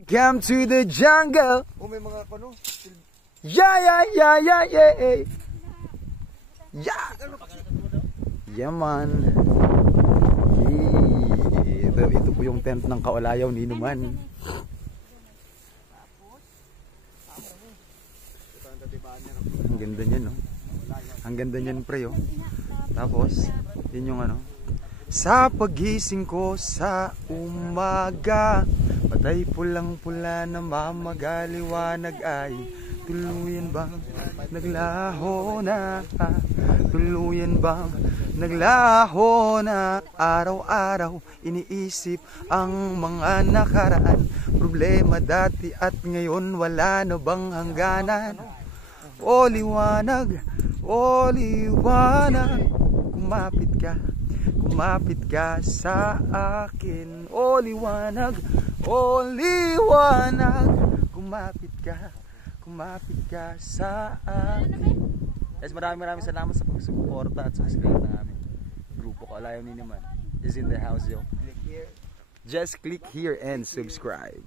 Come to the jungle. Oh, may mga ano? Yeah, yeah, yeah, yeah, yeah. Yeah. Yeah, man. Ito po yung tent ng Kaolayaw ni Numan. Ang ganda niyan, no? Ang ganda niyan, pre, oh. Tapos, yun yung ano. Sa pagising ko sa umaga, patay pulang-pula na mamagaliwanag ay tuluyan bang naglaho na? Tuluyan bang naglaho na? Araw-araw iniisip ang mga nakaraan, problema dati at ngayon, wala na bang hangganan? O liwanag, o liwanag, kumapit ka sa akin. O liwanag, kumapit ka sa akin. Guys, maraming salamat sa pagsuporta at subscribe na aming grupo Kaolayaw ni Numan is in the house, yo. Just click here and subscribe.